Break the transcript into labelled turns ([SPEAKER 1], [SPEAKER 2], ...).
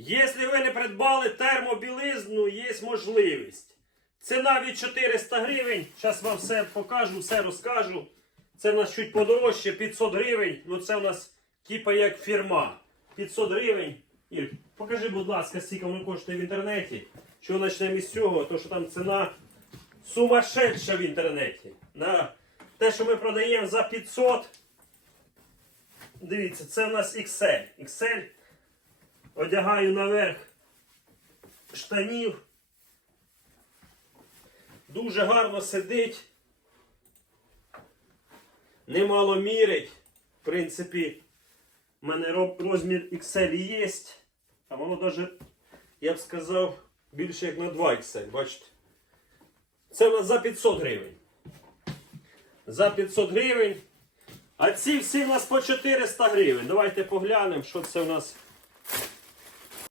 [SPEAKER 1] Якщо ви не придбали термобілизну, є можливість. Ціна від 400 гривень. Зараз вам все покажу, все розкажу. Це в нас чуть подорожче, 500 гривень. Ну це у нас типа як фірма. 500 гривень. Ір, покажи, будь ласка, скільки воно коштує в інтернеті. Чого почнемо із цього? То що там ціна сумасшедша в інтернеті. На те, що ми продаємо за 500. Дивіться, це у нас XL. XL. Одягаю наверх штанів. Дуже гарно сидить. Немало мірить. В принципі, в мене розмір XL є. А воно навіть, я б сказав, більше як на 2 XL. Бачите? Це у нас за 500 гривень. За 500 гривень. А ці всі у нас по 400 гривень. Давайте поглянемо, що це у нас